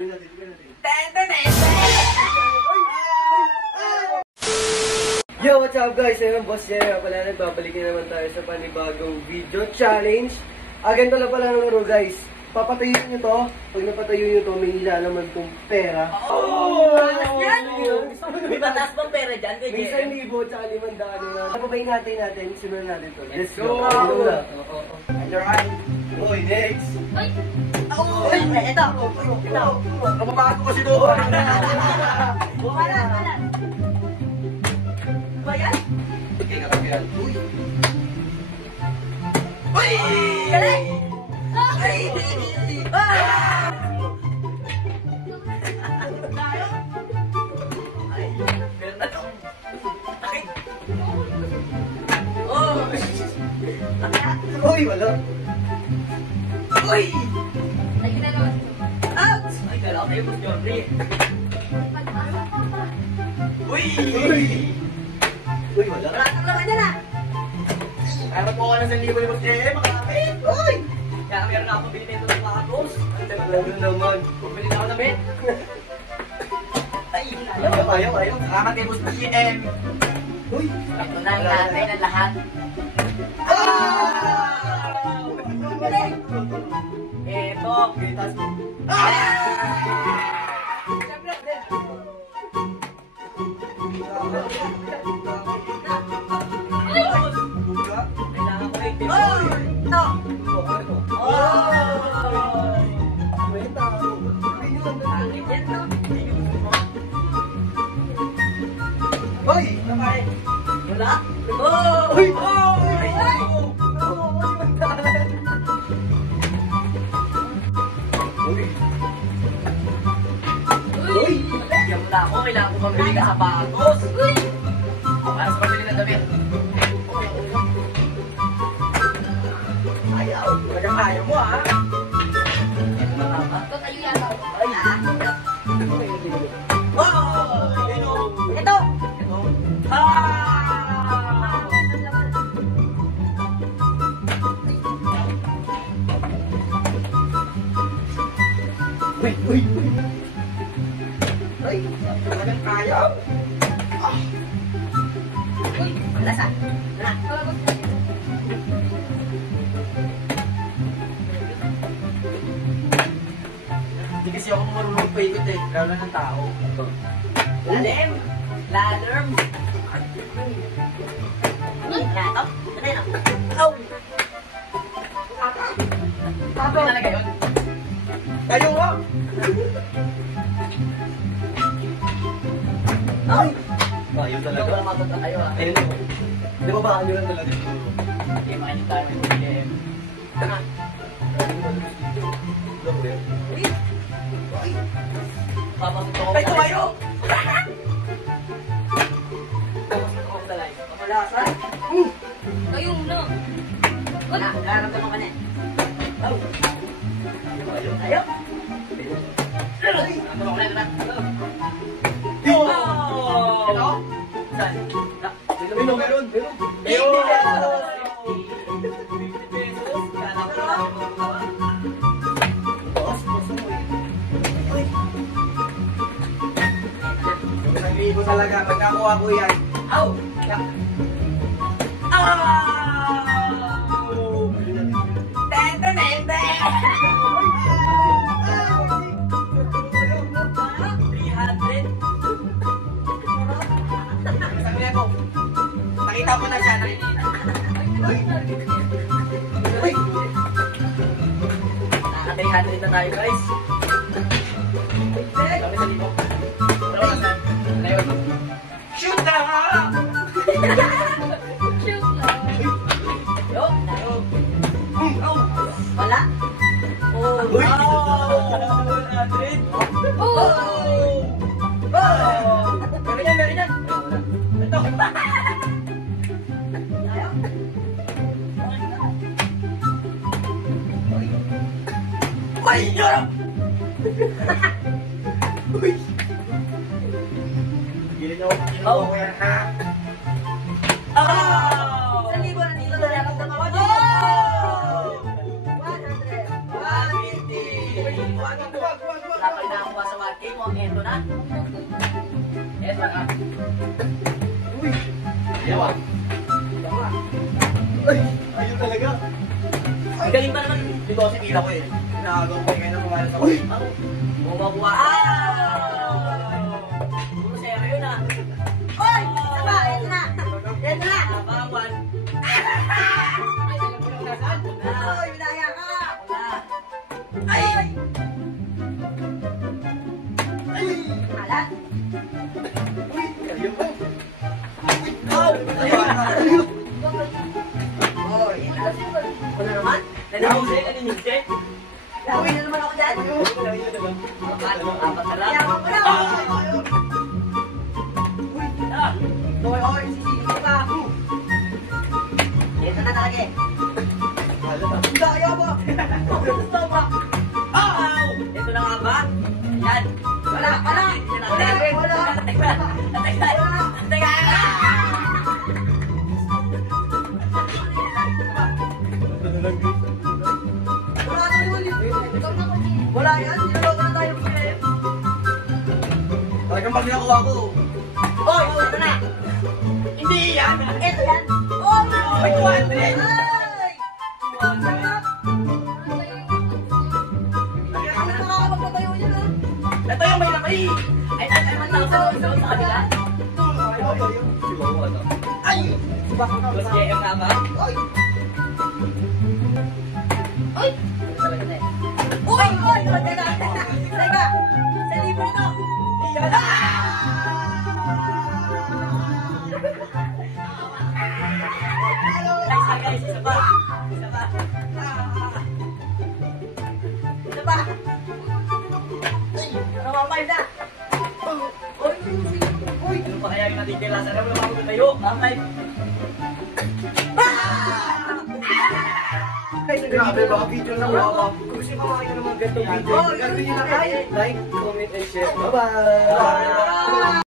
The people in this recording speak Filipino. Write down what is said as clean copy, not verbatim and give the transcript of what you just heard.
Yo, what's up guys? Ayun, Boss Jerry. Pala nagbabalik na naman tayo sa panibagong video challenge. Ganito lang pala ng laro guys. Papatayin nyo to. Pag napatayo nyo to, may ilalaman kong pera. May mataas pang pera dyan. May 1,000 tsaka 500 na. Napabayin natin. Simulan natin to. Let's go! Your eye. Uy, next. Uy, ito. Kapapakat ko kasi doon. Wala. Ba yan? Okay, kakagyan. Uy! Uy! Galing! Ay! Ah! Tayo? Ay, meron na to. Ay! Oh! Uy, wala. Uy! Ay, ginagawa ito. Out! Ay, galaw kayo, Boss Johnny. Uy! Uy, wala. Wala kang laman yan ah! Ayaw po ako ng 1,000 ni Boss Jem, makakapit. Uy! Kaya meron na ako bili nito ng mga boss. Wala naman. Bumili na ako na bet. Ay, Ayaw. Salamat kay Boss Jem. Uy! ito na natin ang lahat. Ito. Kitas mo. Kailangan ko rin. Ito. May tao. Langit yan, no? Uy! Wala? Uy! Uy! Uy! Bigyan mo na ako. Kailangan ko pambili ka sapatos. Uy! Para sa pambili ng damit. Ayaw. Talagang ayaw mo, ha? Tatayo yata ako. Ito! Uy! Ay, talagang ayaw. Uy! Lasa. Na. Palabas na. Hindi kasi ako marunong paikot eh. Lalo ng tao. Lalim. Lalim. Nato. Ito na yun. Oh. Ano talaga yun? Tayo nga! Ay! Ayaw Ito talaga. ba matuto tayo ah? Ayun ako. Di ba ano lang talaga siguro? Hindi makinig tayo ng game. Papasok ako. Ay, tumayo! Papasok ako sa live. Pamalasan. Kayo muna. Wala. Nararamdaman ka na eh. Oh. Tayo. Ano ako na ito na? Yo! Ito? Saan? Meron. Isang libo talaga. Pag nakuha ko yan. Aw! Nakita ko na siya. Nakaka-300 na tayo guys. Kami sa libo. Shoot na nga! Shoot lang. Yo! Wala? Oh! Uy! 100! Oh! Meron yan! Ito! Ay, yun! Uy! Gila niyo ako yan, ha? Oh! 1,000 na dito na lang ang dalawa. Oh! 100! 150! Wala pa ina ako mo, eto na. Eto na. Uy! Yawa. Ay! Ayun talaga. Ang galing pa naman. Dito kasi kita ko eh. Nakagaw ko kayo ng kumalas ako. Uy! Bumabuha. Puro sero yun ah. Oy! Saba, eto na. Eto na. Bawal. Ay, alam ko lang nasaan. Oy, binaya ka. Wala. Ay! Ay! Alat. Uy! Ayun pa. Oh! Ayun! Oy, alat. Ano naman? Nanahuli? Naninigsi? Lawin na naman ako dyan. Apat na lang. Yaman ko na. Ah! Oy, oy, sisili ko pa. Eto na talaga eh. Daya mo. Gusto mo. Oh! Ito na nga ba? Yan. Wala, wala. Wala, wala. Teka! Wala ka naman eh. Wala yan, sinulog na tayo. Talagang pag nakuha ko. Oy, eto na. Hindi yan! Eto yan. Oh, Ay, 200! Ay! Kaya nakakapagpatayo niya na. Ito yung may lamay! Ay, 1,000 sa kanila. Ay! Boss JM na ba? Ay! Uy! Ito talaga na eh. Uy! Uy! Teka! Teka! Sa libre ito! Yan! Guys, isa pa! Isa pa! Ito pa! Namamay na! Uy! Uy! Ano pa kaya yung natitira? Sana mo naman tayo? Mamay! Guys, grabe mga video na ako. Kung gusto mo makakita ng mga ganitong video, gagawin nyo na like, comment, and share. Bye-bye! Bye!